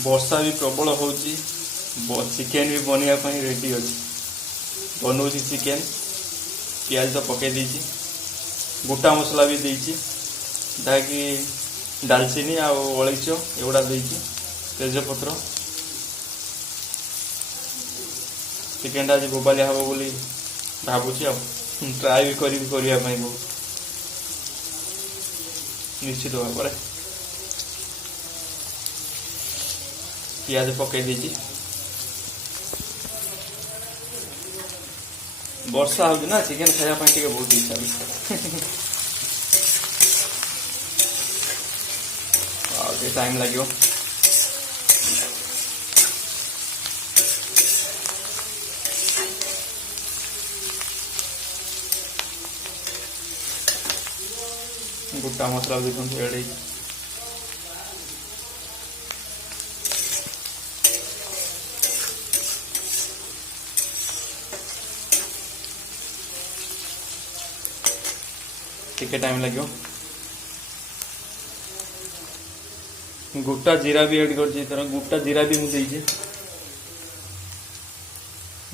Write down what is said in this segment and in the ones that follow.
वर्षा भी प्रबल हो चिकेन भी बनवाई रेडी अच्छी बनाऊँ चिकेन पियाज तो पकई देती गोटा मसला भी देती जहाँकि डालचीनी आलैच एगुड़ा देती तेजपत्र चिकेन आज बोबालिया हम बोली भावुँ ट्राए भी करने बहुत निश्चित भाव में पियाज पकई देती वर्षा हो ना चिकेन खायापी बहुत इच्छा भी टाइम लगे गोटा मसला देखते एड़े टिके टाइम लगे गोटा जीरा भी ऐड कर गोटा जीरा भी मुझे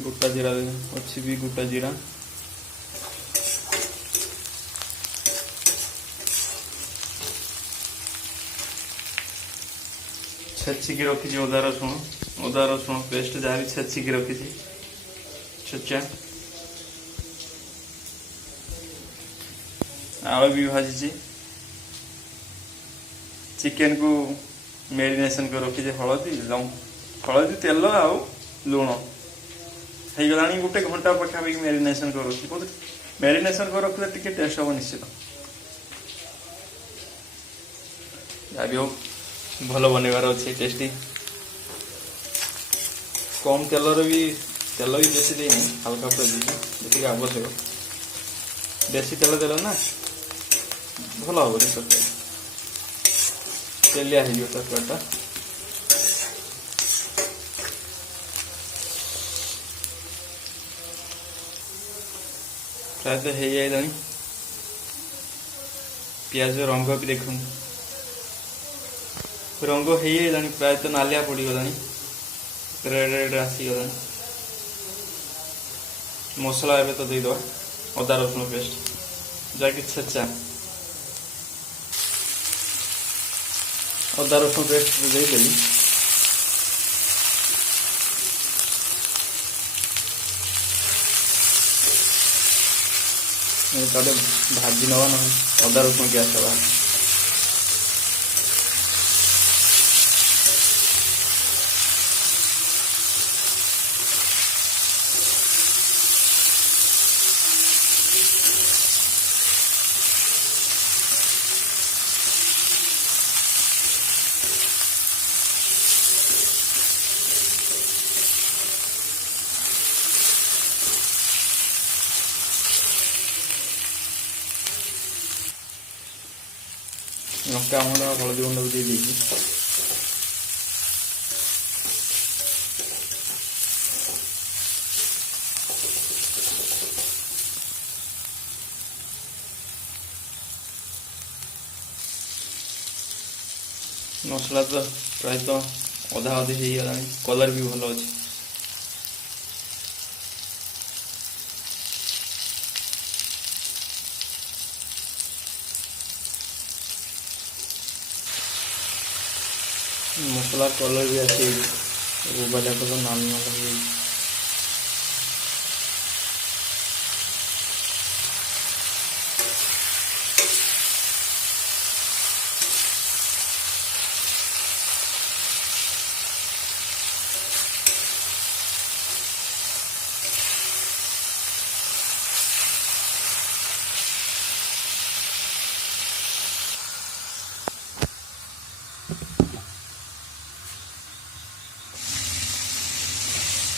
गोटा जीरा अच्छी भी गोटा जीरा छेचिक रखी अदा रसुण पेस्ट जहाँ भी छेचिक रखी छेचा आलू भी भाजी चिकेन को मेरिनेशन कर रखी हलदी तेल आउ लुण हो गला गोटे घंटा पाखापाखि मेरिनेशन कर रखी मेरिनेशन कर रखिले टिके टेस्ट हम निश्चित जहाँ भी हो भल बनवार अच्छे टेस्टी कम तेल भी बेसी देनी हल्का पूरा जी आवश्यक बेसी तेल देल ना भल हम तरकारी तेलिया हो तरकारीटा प्रायतः हो जाए पियाज रंग भी देखूँ रंग हो जाए प्रायतः नालिया पड़गला रेड रेड आसीगला मसला एवं तो देद अदा रसुण पेस्ट जहाँकि छेचा अदा रसुण पेस्ट देदेली भाजी नवा ना अदा रसुण गैस हवा लंका गुंड हलदी गुंड भी दे दी मसला तो प्रायतः अधा अधे हो गला कलर भी भल अच्छे मसला कलर भी आसे बोबालिया कलर नाल नाल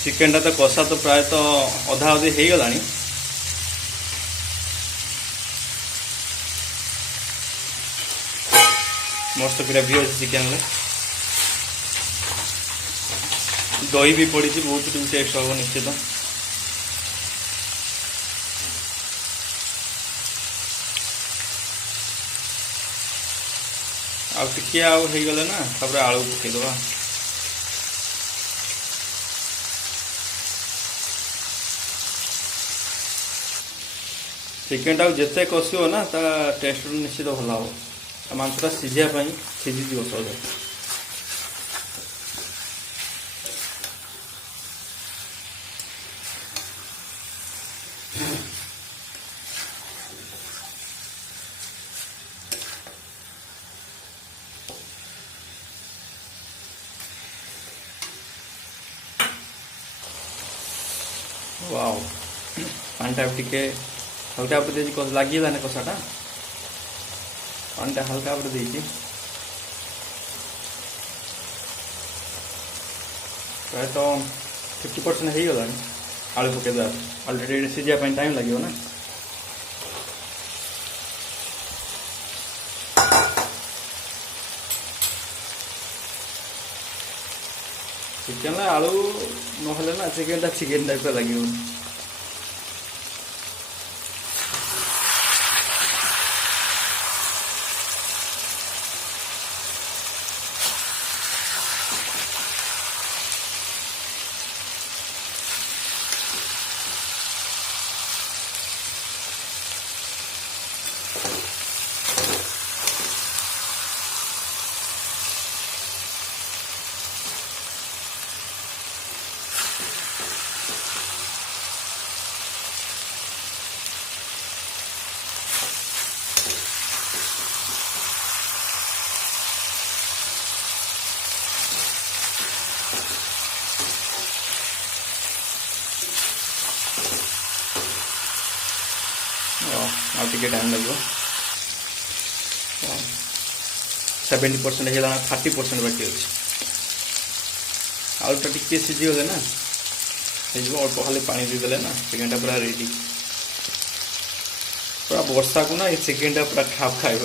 चिकेन टा तो कषा तो प्रायतः अधा अधे हो गला मस्त ग्रेवी अच्छे चिकेन दही भी पड़ी बहुत टेस्ट हम निश्चित आउ टिके आउ हो गले ना तापर आलू पकईदबा चिकेन टाक जिते कषिब ना ता टेस्ट निश्चित भल हम मांसटा सीझापी सीझीज सहज। वाओ पानी टे हल्का आप लगे ना कषाटा पानी हल्का आप प्राय तो 50% हो गला आलू पकईद अलरेडी सीझापी टाइम लगे ना। चिकेन आलू ना चिकेन चिकेन टाइप लगे। टे टाइम लगे 70% है 30% बाकी अच्छे आलूटा टी सीझीगले ना अल्प खाली पानी देदेले ना चिकेनटा पूरा रेडी पूरा वर्षा को ना ये चिकेनटा पूरा खाप खाइब।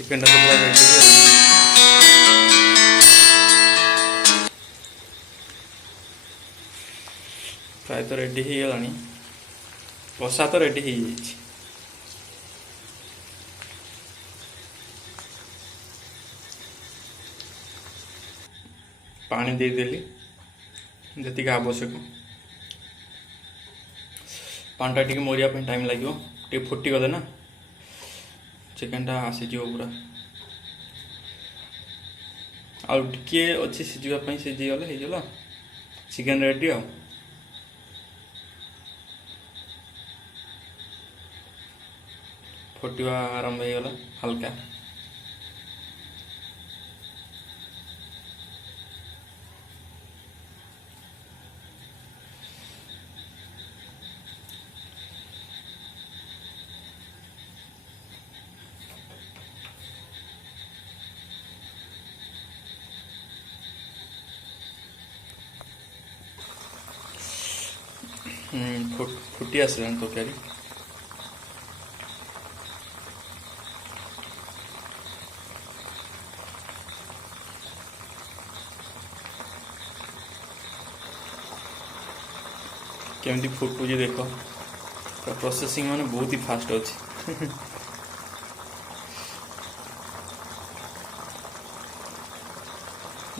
चिकेन प्राय तो रेडी हो गलानी कषा तो रेडी हो जाए। पानी देदेली जी आवश्यक पानीटा टी मरिया टाइम लगे फुटी गले ना चिकेनटा आसीज पूरा आलू टे अच्छी सीझापी सीझीगले होगा चिकेन रेडी आ फुटवा आरंभ हो गला हल्का फुटी आस तरकारी केमती फुटुची देख प्रोसेसिंग माने बहुत ही फास्ट अच्छी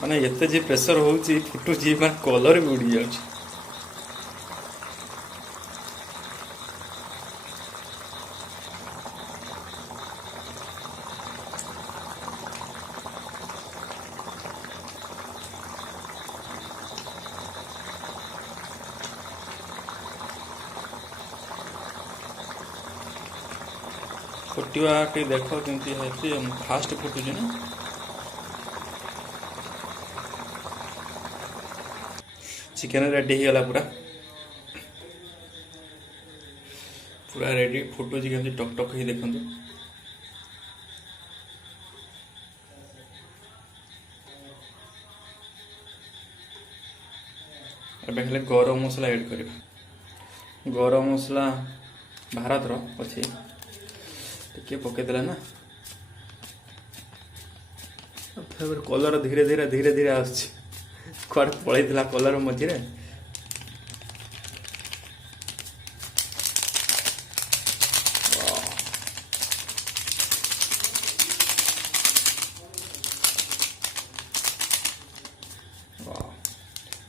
माने एते जे प्रेशर होउची फुटुची माने कलर भी उड़ी जाउची। फुटवा टे देख केमती फास्ट फुटुची ना चिकेन रेडी हो गला पूरा पूरा रेडी फुटुची केमती टक टक ही देखो एबे गरम मसला ऐड करबा गरम मसला भारत रो अच्छे टे पकईदेला ना ତାପରେ କଲର ଧୀରେ ଧୀରେ ଧୀରେ ଧୀରେ ଆସୁଛି, କୁଆଡ଼େ ପଳେଇଥିଲା କଲର ମଝିରେ।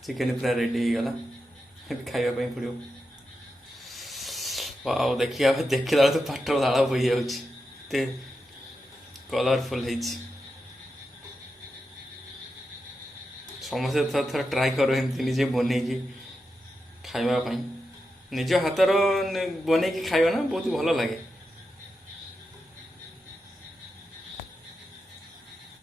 ଚିକେନ ପୁରା ରେଡି ହେଇଗଲା, ଏବେ ଖାଇବା ପାଇଁ ପଡ଼ିବ। ଆଉ ଦେଖିଲା ବେଳକୁ ପାଟିର ଲାଳ ବୋହି ଯାଉଛି, ଏତେ କଲରଫୁଲ୍ ହେଇଛି। ସମସ୍ତେ ଥର ଥର ଟ୍ରାଏ କର ଏମିତି ନିଜେ ବନେଇକି ଖାଇବା ପାଇଁ। ନିଜ ହାତର ବନେଇକି ଖାଇବା ନା ବହୁତ ଭଲ ଲାଗେ।